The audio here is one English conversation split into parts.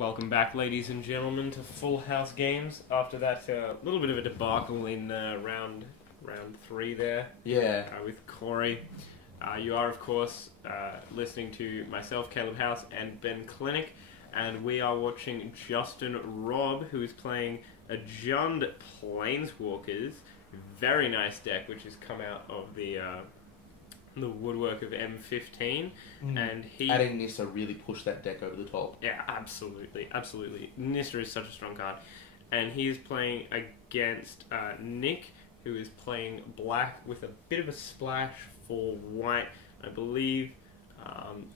Welcome back, ladies and gentlemen, to Full House Games. After that little bit of a debacle in round 3 there. Yeah. With Corey. You are, of course, listening to myself, Caleb House, and Ben Clinic, and we are watching Justin Robb, who is playing a Jund Plainswalkers. Very nice deck, which has come out of the woodwork of M15, and he... Adding Nissa really pushed that deck over the top. Yeah, absolutely. Nissa is such a strong card. And he is playing against Nick, who is playing black with a bit of a splash for white. I believe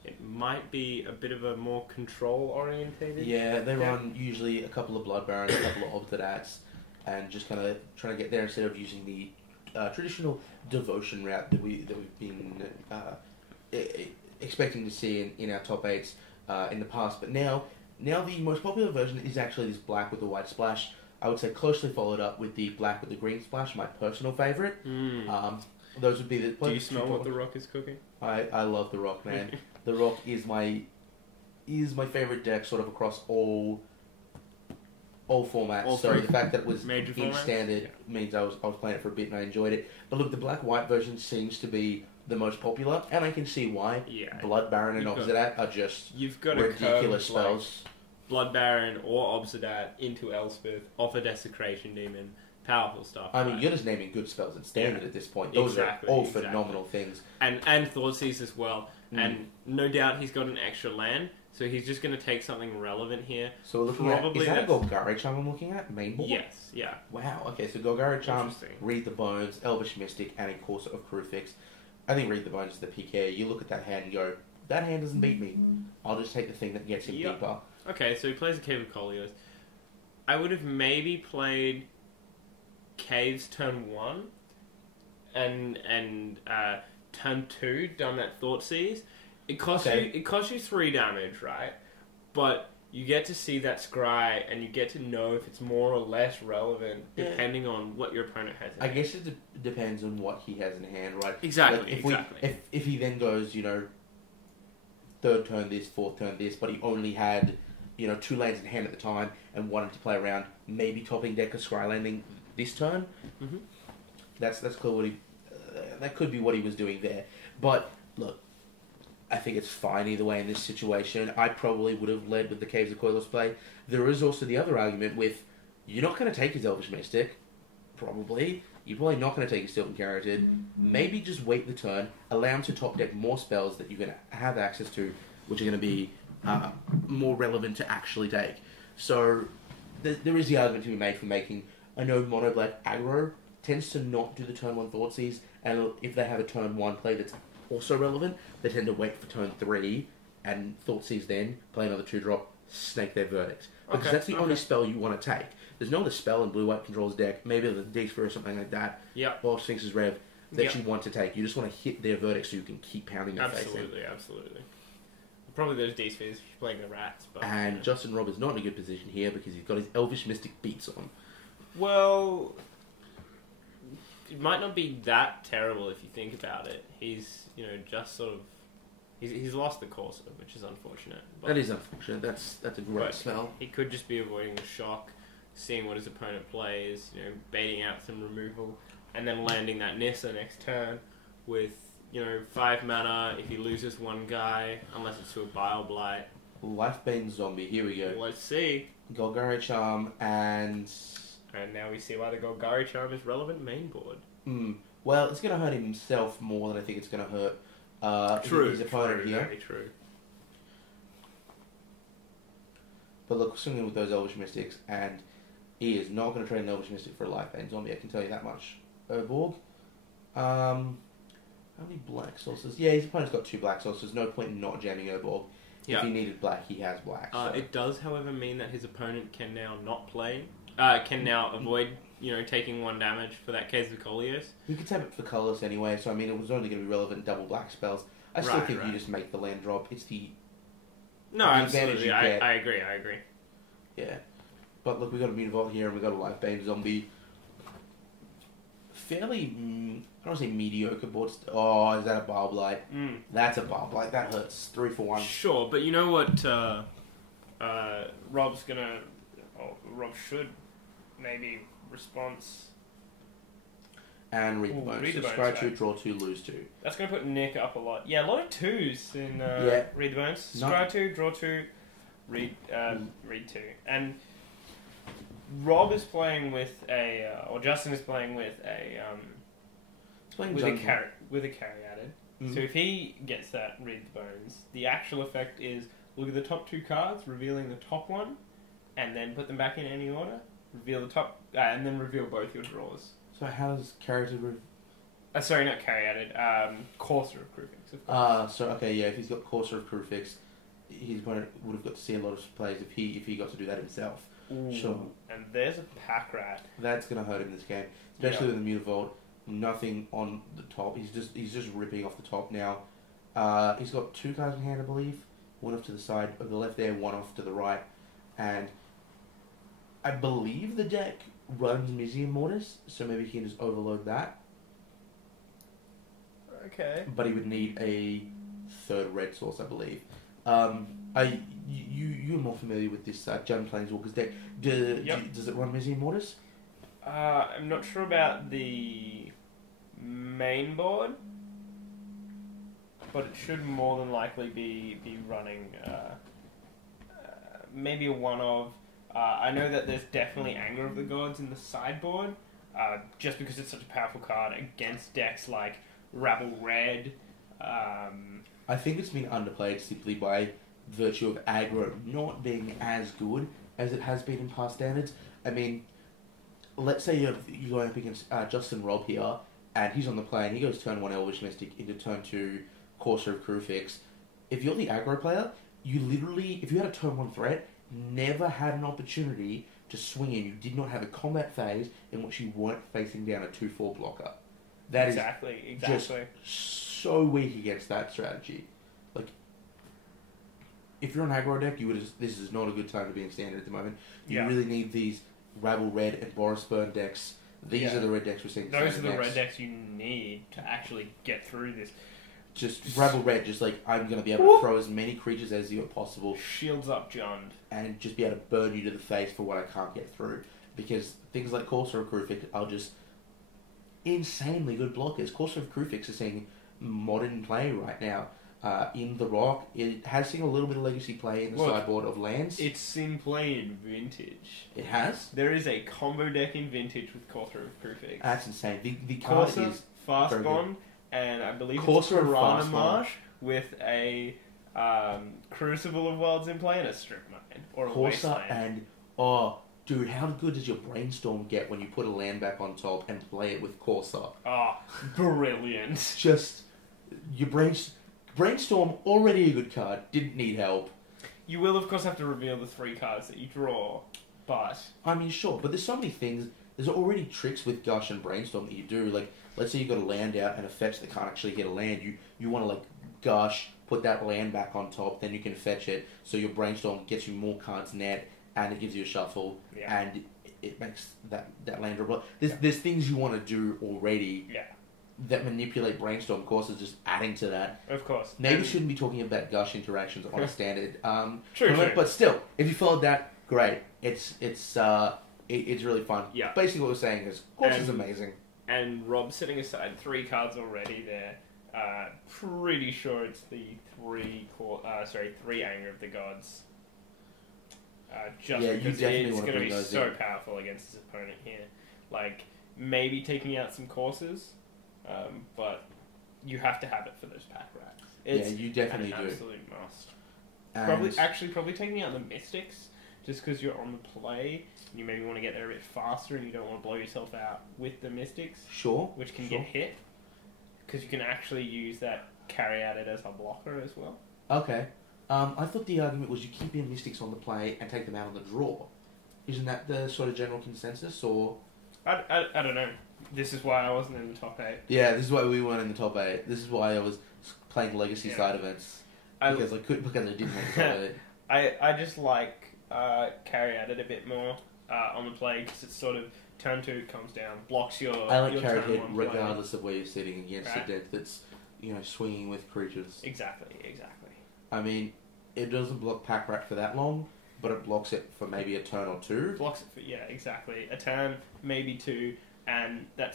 it might be a bit of a more control-orientated. Yeah, they run usually a couple of Blood Barons, a couple of Obsidats, and just kind of trying to get there instead of using the traditional devotion route that we've been expecting to see in our top 8s in the past. But now the most popular version is actually this black with the white splash. I would say closely followed up with the black with the green splash, my personal favourite. Those would be the... Do you smell what the Rock is cooking? I love the Rock, man. The Rock is my favourite deck, sort of across all formats. So the fact that it was in standard means I was playing it for a bit and I enjoyed it. But look, the black-white version seems to be the most popular, and I can see why. Yeah. Blood Baron and Obsidat are just ridiculous spells. Blood Baron or Obsidat into Elspeth, off a Desecration Demon, powerful stuff. I mean, you're just naming good spells in standard at this point. Those are all phenomenal things. And Thoughtseize as well. And no doubt he's got an extra land, so he's just going to take something relevant here. So we're looking at... Is that a Golgari Charm I'm looking at? Main board? Yes, yeah. Wow, okay, so Golgari Charm, Read the Bones, Elvish Mystic, and a Corset of Crewfix. I think Read the Bones is the PK. You look at that hand and go, that hand doesn't beat me. I'll just take the thing that gets him deeper. Okay, so he plays a Cave of Colios. I would have maybe played Caves turn 1 and turn 2 done that Thoughtseize. It costs you 3 damage, right? But you get to see that scry and you get to know if it's more or less relevant depending on what your opponent has in hand. I guess it depends on what he has in hand, right? Exactly, like if he then goes, 3rd turn this, 4th turn this, but he only had, 2 lands in hand at the time and wanted to play around maybe topping deck of scry landing this turn. Mm-hmm. That's clear what that could be what he was doing there. But look, I think it's fine either way in this situation. I probably would have led with the Caves of Colios play. There is also the other argument with, you're not going to take his Elvish Mystic, probably. You're probably not going to take his Sylvan Carotid. Mm-hmm. Maybe just wait the turn, allow him to top deck more spells that you're going to have access to, which are going to be more relevant to actually take. So there is the argument to be made for making... I know Mono Black aggro tends to not do the turn 1 Thoughtseize, and if they have a turn 1 play that's also relevant, they tend to wait for turn 3 and Thoughtseize then, play another 2-drop, snake their verdict. Because that's the only spell you want to take. There's no other spell in Blue-White Control's deck, maybe the D-Sphere or something like that, or Sphinx's Rev, that you want to take. You just want to hit their verdict so you can keep pounding their face in. Absolutely. Probably those D-Spheres playing the rats. But, and Justin Robb is not in a good position here because he's got his Elvish Mystic Beats on. Well, it might not be that terrible if you think about it. He's, just sort of... He's lost the Corsair, which is unfortunate. But, that is unfortunate. That's a great spell. He could just be avoiding the shock, seeing what his opponent plays, baiting out some removal, and then landing that Nissa next turn with, 5 mana if he loses one guy, unless it's to a Bile Blight. Lifebane Zombie, here we go. Let's see. Golgari Charm and... And now we see why the Golgari Charm is relevant main board. Well, it's going to hurt himself more than I think it's going to hurt his opponent here. Very true. But look, swinging with those Elvish Mystics, and he is not going to trade an Elvish Mystic for a Lifebane Zombie, I can tell you that much. Urborg. How many black sources? Yeah, his opponent's got 2 black sources. No point in not jamming Urborg. If he needed black, he has black. So. It does, however, mean that his opponent can now not play... can now avoid, taking 1 damage for that Caves of Colios. You could save it for colours anyway, so I mean, it was only going to be relevant double black spells. I still think you just make the land drop. It's the absolutely. I agree. Yeah. But look, we got a Mutavault here, and we got a Lifebane Zombie. Fairly, I don't want to say mediocre board. Oh, is that a Bile Blight? That's a Bile Blight. That hurts. 3 for 1. Sure, but you know what Rob should maybe response. And read the bones. Read the bones, Scry 2, right. draw 2, lose 2. That's going to put Nick up a lot. Yeah, a lot of 2s in read the bones. No. Scry 2, draw 2, read 2. And Rob is playing with or Justin is playing with with a carry added. So if he gets that read the bones, the actual effect is look at the top 2 cards, revealing the top one, and then put them back in any order. Reveal the top, and then reveal both your draws. So how does carry to... Sorry, not carry added. Courser of Crewfix, of course. If he's got Courser of Crewfix, would have got to see a lot of plays if he got to do that himself. Ooh. Sure. And there's a pack rat. That's going to hurt him in this game, especially with the Mutavault. Nothing on the top. He's just ripping off the top now. He's got 2 cards in hand, I believe. One off to the side of the left there, one off to the right, and I believe the deck runs Museum Mortis, so maybe he can just overload that. Okay. But he would need a 3rd red source, I believe. You're more familiar with this Jund Plainswalkers deck. Does it run Museum Mortis? I'm not sure about the main board, but it should more than likely be running maybe a one of. I know that there's definitely Anger of the Gods in the sideboard, just because it's such a powerful card against decks like Rabble Red. I think it's been underplayed simply by virtue of aggro not being as good as it has been in past standards. I mean, let's say you're going up against Justin Robb here, and he's on the play, and he goes turn 1 Elvish Mystic into turn 2 Courser of Crewfix. If you're the aggro player, you literally, if you had a turn 1 threat, never had an opportunity to swing in. You did not have a combat phase in which you weren't facing down a 2/4 blocker. That exactly. is just so weak against that strategy. Like, if you're on aggro deck, this is not a good time to be in standard at the moment. You really need these Rabble Red and Boris Burn decks. These are the red decks we're seeing. Those are the red decks you need to actually get through this. Just Rabble Red, just like, I'm going to be able to throw as many creatures as you possible. Shields up Jund. And just be able to burn you to the face for what I can't get through. Because things like Courser of Crewfix are just insanely good blockers. Courser of Crewfix is seeing modern play right now. In the Rock, it has seen a little bit of legacy play in the sideboard of lands. It's seen play in Vintage. It has? There is a combo deck in Vintage with Courser of Crewfix. That's insane. The card Courser, is Fast Bond, and I believe Courser it's Piranha Fast Marsh with a Crucible of Worlds in play and a Strip Mine. Or a Courser Wasteland. and... dude, how good does your Brainstorm get when you put a land back on top and play it with Courser? Oh, brilliant. Just... your Brainstorm, already a good card, didn't need help. You will, of course, have to reveal the 3 cards that you draw, but... I mean, sure, but there's so many things... There's already tricks with Gush and Brainstorm that you do. Like, let's say you've got a land out and a fetch that can't actually get a land. You want to, like, Gush, put that land back on top, then you can fetch it, so your Brainstorm gets you more cards net, and it gives you a shuffle, and it makes that land drop. There's things you want to do already that manipulate Brainstorm. Of course, is just adding to that. Of course. Maybe shouldn't be talking about Gush interactions on a standard. True. But still, if you followed that, great. It's really fun. Yeah. Basically, what we're saying is, Course is amazing. And Rob's setting aside 3 cards already there. Pretty sure it's the 3 Anger of the Gods. Because it's going to be so powerful against his opponent here. Like, maybe taking out some courses, but you have to have it for those pack rats. It's you definitely an do. Absolute must. Probably taking out the Mystics, just because you're on the play, and you maybe want to get there a bit faster, and you don't want to blow yourself out with the Mystics. Sure. Which can get hit, because you can actually use that carry at it as a blocker as well. Okay. I thought the argument was you keep your Mystics on the play and take them out on the draw. Isn't that the sort of general consensus, or...? I don't know. This is why I wasn't in the top 8. Yeah, this is why we weren't in the top 8. This is why I was playing legacy side events. Because I didn't make the top 8. I just like carry at it a bit more on the play, because it's sort of turn 2 comes down, blocks your I like your carry turn hit 1 regardless of where you're sitting against Right. a deck that's, swinging with creatures. Exactly. I mean, it doesn't block pack rat for that long, but it blocks it for maybe a turn or two. Blocks it for, yeah, exactly. A turn, maybe two, and that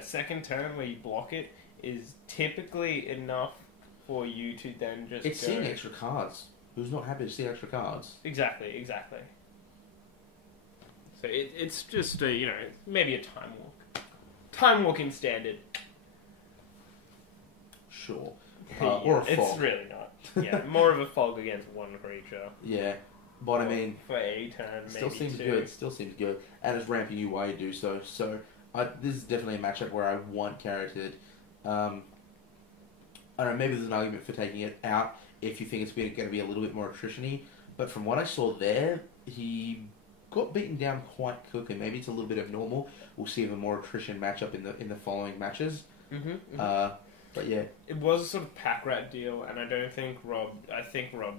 second turn where you block it is typically enough for you to then just It's seeing extra cards. Who's not happy to see extra cards? Exactly. So it's just a, maybe a time walk. Time walking standard. Sure. Or a fog. It's really not. Yeah, more of a fog against one creature. Yeah. But I mean... For a turn, still maybe seems two. good. Still seems good. And it's ramping you while you do so. So this is definitely a matchup where I want Carroted. I don't know, maybe there's an argument for taking it out if you think it's going to be a little bit more attrition-y. But from what I saw there, he got beaten down quite quickly. Maybe it's a little bit abnormal. We'll see a more attrition matchup in the following matches. But yeah. It was a sort of pack rat deal, and I think Rob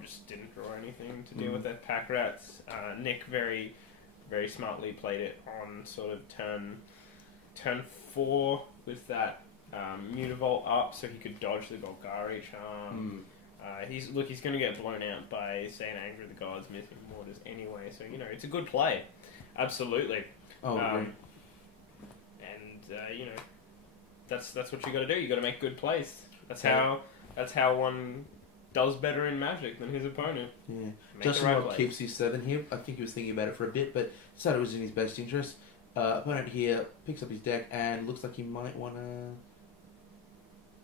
just didn't draw anything to deal with that pack rats. Nick very, very smartly played it on sort of turn 4 with that Mutavault up, so he could dodge the Golgari charm. He's going to get blown out by saying Anger of the Gods, missing Mortars anyway, so it's a good play. Absolutely. And that's what you got to do. You got to make good plays. That's how one does better in Magic than his opponent. Yeah. Justin Rob keeps his 7 here. I think he was thinking about it for a bit, but decided it was in his best interest. Opponent here picks up his deck and looks like he might want to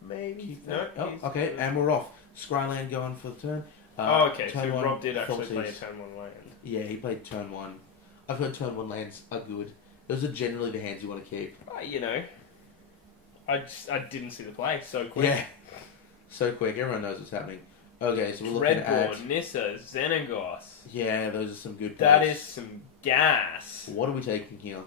maybe keep that. Okay, and we're off. Scryland going for the turn. Okay, so one, Rob did actually play a turn 1 land. Yeah, he played turn 1. I've heard turn 1 lands are good. Those are generally the hands you want to keep. I didn't see the play so quick. Yeah, so quick. Everyone knows what's happening. Okay, so we're looking at... Redborn, Nissa, Xenagos. Yeah, those are some good plays. That is some gas. What are we taking here?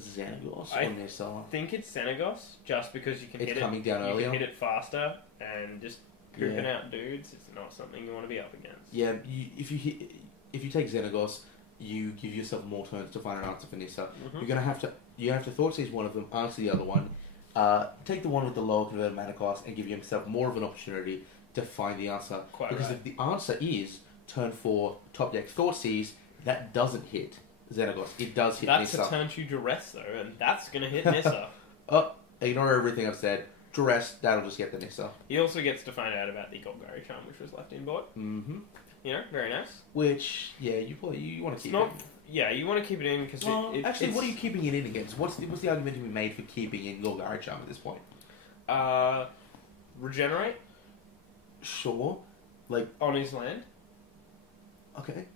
Xenagos or Nissa? I think it's Xenagos, just because you can hit it. It's coming down earlier. You can hit it faster, and just pooping out dudes is not something you want to be up against. Yeah, if you take Xenagos, you give yourself more turns to find an answer for Nissa. You have to thought seize one of them, answer the other one, take the one with the lower converted mana cost, and give yourself more of an opportunity to find the answer. Because if the answer is turn 4 top deck thought seize, that doesn't hit Xenagos. It does hit Nissa. That's a turn 2 duress though, and that's going to hit Nissa. Ignore everything I've said. Duress, that'll just get the Nissa. He also gets to find out about the Golgari charm, which was left in board. Very nice. Which, you want to keep it. Yeah, you want to keep it in because actually, what are you keeping it in against? What's the argument to be made for keeping in Golgari charm at this point? Regenerate. Sure. On his land. Okay.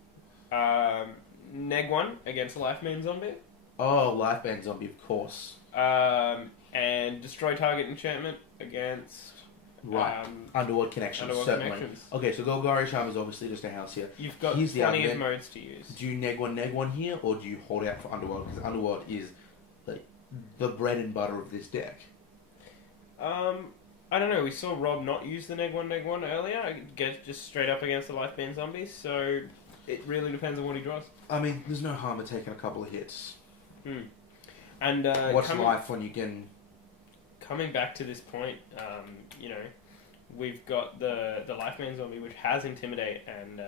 Neg 1 against a Lifebane Zombie. Oh, Lifebane Zombie, of course. And destroy target enchantment against... Underworld Connections, certainly. Okay, so Golgari Charm is obviously just a house here. You've got plenty of modes to use. Do you neg one here, or do you hold out for Underworld? Because Underworld is the bread and butter of this deck. I don't know, we saw Rob not use the neg 1 earlier, get just straight up against the Lifebane Zombies, so it really depends on what he draws. I mean, there's no harm in taking a couple of hits. And what's life when you can... Coming back to this point, we've got the Lifebane Zombie, which has Intimidate, and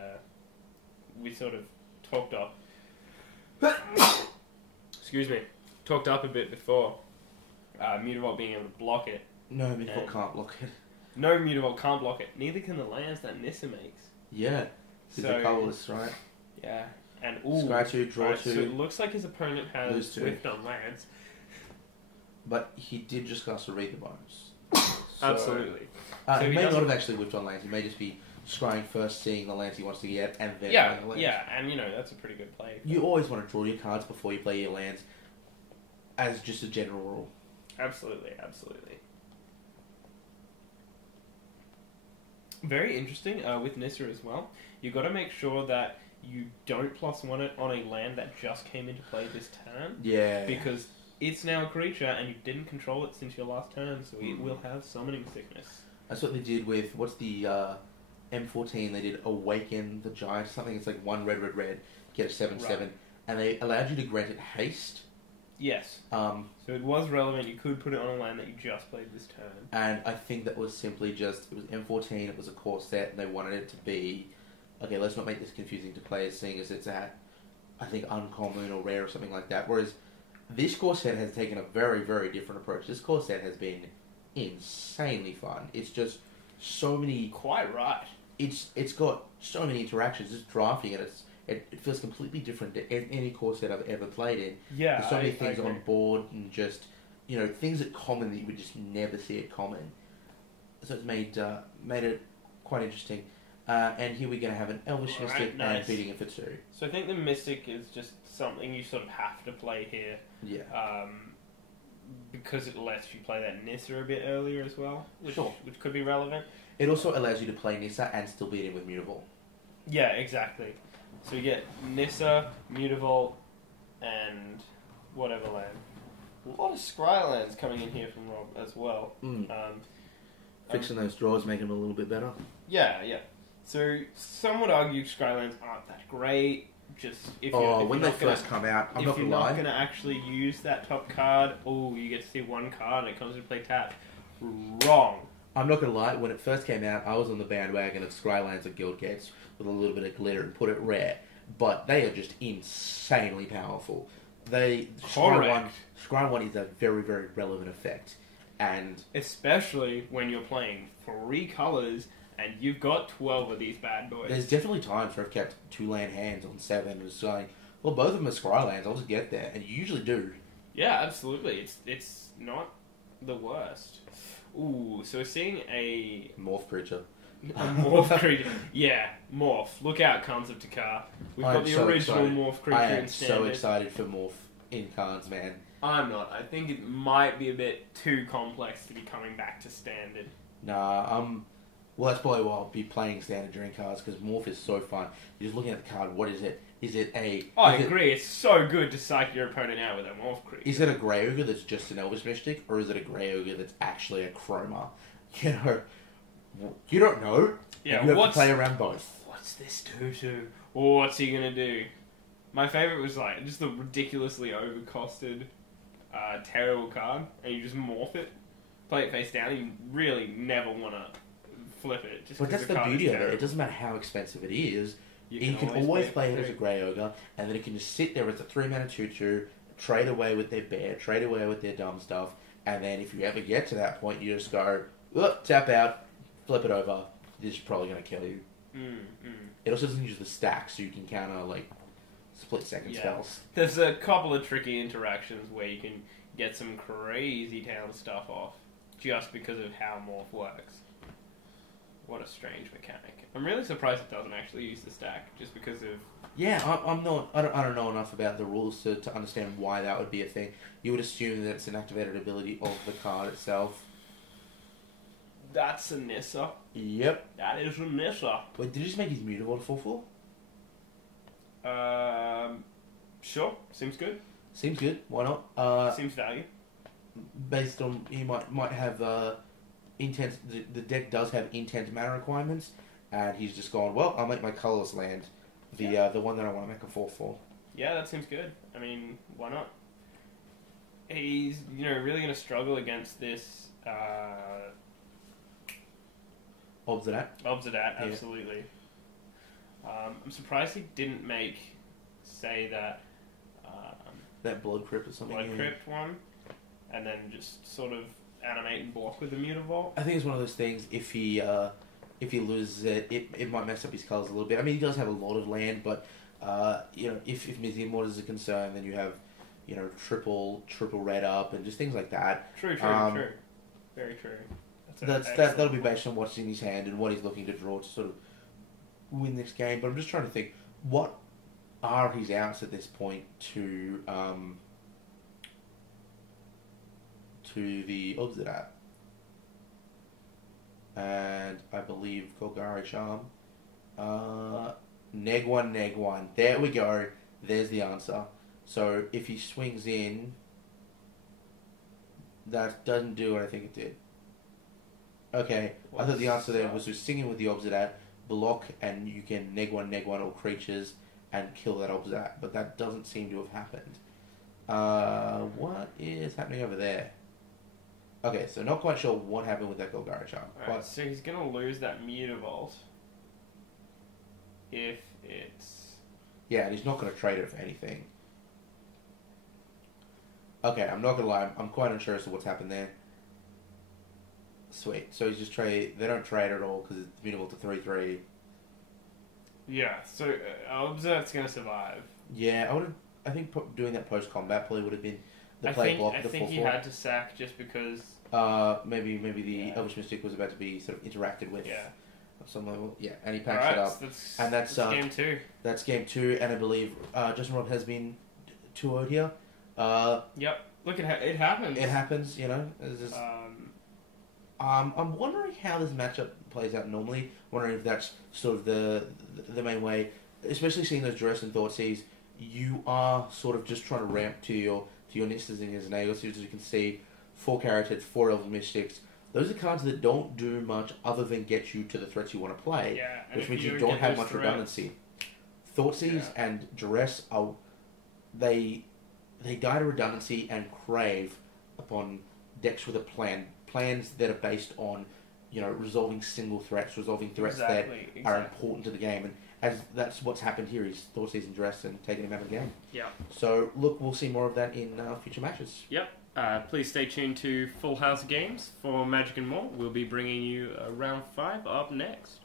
we sort of talked up... Excuse me. Talked up a bit before Mutavault being able to block it. No, Mutavault can't block it. No, Mutavault can't block it. Neither can the lands that Nissa makes. Yeah. Because they're colourless, right? Yeah. And Scry 2, draw 2. So it looks like his opponent has Swift on lands. But he did just cast a Read the Bones. So, absolutely. He may not have actually whiffed on lands. He may just be scrying first, seeing the lands he wants to get, and then playing the lands. Yeah, and that's a pretty good play. You always want to draw your cards before you play your lands, as just a general rule. Absolutely. Very interesting with Nissa as well. You've got to make sure that you don't +1 it on a land that just came into play this turn. Yeah. Because it's now a creature and you didn't control it since your last turn, so it will have summoning sickness. That's what they did with, what's the M14? They did Awaken the Giant, something. It's like 1 red, get a 7/7, and they allowed you to grant it haste. Yes. So it was relevant. You could put it on a land that you just played this turn. And I think that was simply just, it was M14, it was a core set, and they wanted it to be okay, let's not make this confusing to players, seeing as it's at, I think, uncommon or rare or something like that. Whereas this core set has taken a very, very different approach. This core set has been insanely fun. It's just so many. Quite right. It's got so many interactions. Just drafting it, it feels completely different to any core set I've ever played in. Yeah, there's so many things on board and just things at common that you would just never see at common. So it's made it quite interesting. And here we're going to have an Elvish Mystic and beating it for 2. So I think the Mystic is just something you sort of have to play here. Yeah. Because it lets you play that Nissa a bit earlier as well, which could be relevant. It also allows you to play Nissa and still beat him with Mutavault. Yeah, exactly. So you get Nissa, Mutavault, and whatever land. A lot of Scrylands coming in here from Rob as well. Fixing those draws, making them a little bit better. Yeah. So some would argue Scrylands aren't that great. Just when they first come out, I'm not gonna lie. If you're not going to actually use that top card, you get to see one card and it comes to play tap. Wrong. I'm not gonna lie. When it first came out, I was on the bandwagon of Scrylands and Guild Gates with a little bit of glitter and put it rare. But they are just insanely powerful. Scry 1 is a very, very relevant effect, and especially when you're playing 3 colors. And you've got 12 of these bad boys. There's definitely times where I've kept 2 land hands on 7 and it's like, well, both of them are Scrylands, I'll just get there. And you usually do. Yeah, absolutely. It's not the worst. Ooh, so we're seeing a... Morph creature. A morph creature. Yeah, morph. Look out, Khans of Takar. We've got the original morph creature in Standard. I am so excited for morph in Khans, man. I'm not. I think it might be a bit too complex to be coming back to Standard. Nah, well, that's probably why I'll be playing Standard during cards, because Morph is so fun. You're just looking at the card, what is it? Is it a... I agree, it's so good to psych your opponent out with a Morph creature. Is it a Grey Ogre that's just an Elvish Mystic, or is it a Grey Ogre that's actually a Chroma? You don't know. Yeah, you have to play around both. What's this do to? Or what's he going to do? My favourite was just the ridiculously overcosted, terrible card, and you just morph it, play it face down, and you really never want to... flip it. But that's the beauty of it. It doesn't matter how expensive it is. You can always play it as a Grey Ogre, and then it can just sit there as a 3-mana 2/2, trade away with their bear, trade away with their dumb stuff, and then if you ever get to that point, you just go, tap out, flip it over. This is probably going to kill you. It also doesn't use the stack, so you can counter split-second spells. There's a couple of tricky interactions where you can get some crazy town stuff off just because of how Morph works. What a strange mechanic. I'm really surprised it doesn't actually use the stack, just because of... Yeah, I don't know enough about the rules to understand why that would be a thing. You would assume that it's an activated ability of the card itself. That's a Nissa. Yep. That is a Nissa. Wait, did you just make his Mutavault a 4/4? Sure. Seems good. Seems good. Why not? Seems value. Based on... He might have... intense. The deck does have intense mana requirements, and he's just gone, well, I'll make my colourless land the one that I want to make a 4/4. Yeah, that seems good. I mean, why not? He's really going to struggle against this Obsidat, absolutely. I'm surprised he didn't say that that Blood Crypt or something. Blood Crypt one, and then just sort of animate and block with the Mutavault. I think it's one of those things. If he loses it, it might mess up his colours a little bit. I mean, he does have a lot of land, but if Mythic Mortar is a concern, then you have triple red up and just things like that. True, very true. That'll be based on what's in his hand and what he's looking to draw to sort of win this game. But I'm just trying to think, what are his outs at this point to the Obsidat? And I believe Golgari Charm. Neg 1. There we go. There's the answer. So if he swings in, that doesn't do what I think it did. Okay, I thought the answer there was to sing in with the Obsidat, block, and you can neg 1 all creatures and kill that Obsidat. But that doesn't seem to have happened. What is happening over there? Okay, so not quite sure what happened with that Golgari Charm. Alright, so he's going to lose that Mutavault. if it's... Yeah, and he's not going to trade it for anything. Okay, I'm not going to lie. I'm quite unsure as to what's happened there. Sweet. So he's just trade... They don't trade at all because it's mutable to 3/3. Yeah, so Observe's going to survive. Yeah, I think doing that post-combat probably would have been the play block. I think he had to sack just because... Maybe the Elvish Mystic was about to be sort of interacted with. Yeah. At some level. Yeah, and he packs it up. So that's game 2. That's game 2, and I believe Justin Rob has been 2-0 here. Yep. Look, it happens. It happens, you know. Just, I'm wondering how this matchup plays out normally. Wondering if that's sort of the main way, especially seeing those Duress and Thoughtseize. You are sort of just trying to ramp to your Nistas and your Nagels, as you can see. 4 characters, 4 Elven Mystics. Those are cards that don't do much other than get you to the threats you want to play, which means you don't have much redundancy. Thoughtseize and Duress they die to redundancy and crave upon decks with a plan. Plans that are based on, resolving single threats, resolving threats that are important to the game, and as that's what's happened here is Thoughtseize and Duress and taking them out of the game. Yeah. So look, we'll see more of that in future matches. Yep. Please stay tuned to Full House Games for Magic and more. We'll be bringing you round 5 up next.